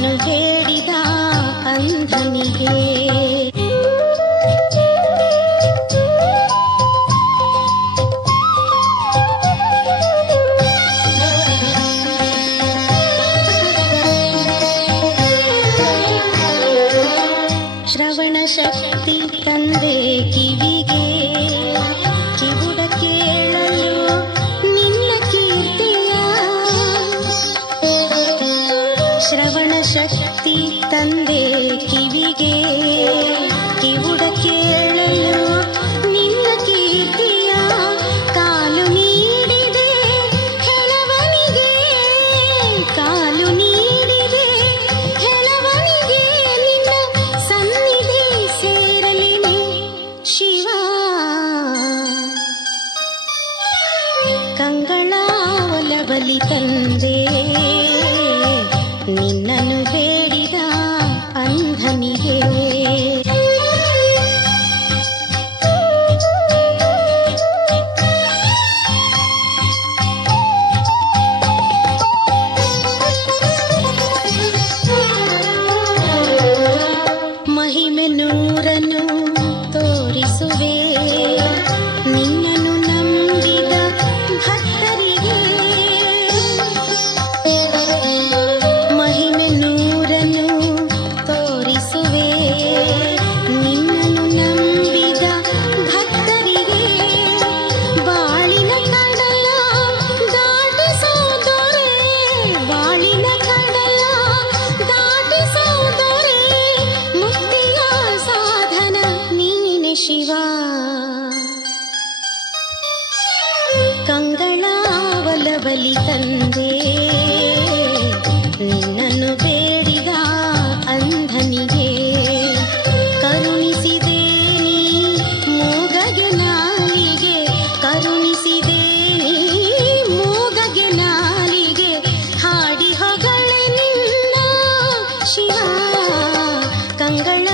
ನಿನ್ನನ್ನು ಬೇಡಿದ ಅಂಧನಿಗೆ. ಶ್ರವಣ ಶಕ್ತಿ ತಂದೆ ಕಿವಿಗೆ, ಕಿವುಡ ಕೇಳಲು ನಿನ್ನ ಕೀರ್ತಿಯ. ಶ್ರವಣ ಶಕ್ತಿ ತಂದೆ ಕಿವಿಗೆ, ಕಿವುಡ ಕೇಳಲು ನಿನ್ನ ಕೀರ್ತಿಯ. ಕಾಲು ನೀಡಿದೆ ಹೆಳವನಿಗೆ, ಕಾಲು ನೀಡಿದೆ ಹೆಳವನಿಗೆ. ನಿನ್ನ ಸನ್ನಿಧಿ ಸೇರಲಿನೆ ಶಿವ. ಕಂಗಳ ಒಲವಲಿ ತಂದೆ ನಿನ್ನನ್ನು ಬೇಡಿದ ಅಂಧನಿಗೆ. ಮಹಿಮೆ ನೂರನ್ನು ತೋರಿಸುವೆ ನಿನ್ನನ್ನು ನಂಬಿದ ಭಕ್ತರಿಗೆ. ಮಹಿಮೆ ನೂರನ್ನು ತೋರಿಸುವೆ ನಿನ್ನನ್ನು ನಂಬಿದ ಭಕ್ತರಿಗೆ. ಬಾಳಿನ ಕಡಲ ದಾಟಿಸೋದೊರೆ, ಬಾಳಿನ ಕಡಲ ದಾಟಿಸೋದೊರೆ. ಮುಕ್ತಿಯ ಸಾಧನ ನೀನೆ ಶಿವ. ಕಂಗಳ ಒಲವಲಿ ತಂದೆ ನಿನ್ನನ್ನು ಬೇಡಿದ ಅಂಧನಿಗೆ. ಕರುಣಿಸಿದೆ ನೀ ಮೂಗಗೆ ನಾಲಿಗೆ, ಕರುಣಿಸಿದೆ ನೀ ಮೂಗಗೆ ನಾಲಿಗೆ. ಹಾಡಿ ಹೊಗಳೆ ನಿನ್ನ ಶಿವ. ಕಂಗಳ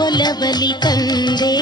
ಒಲವಲಿ ತಂದೆ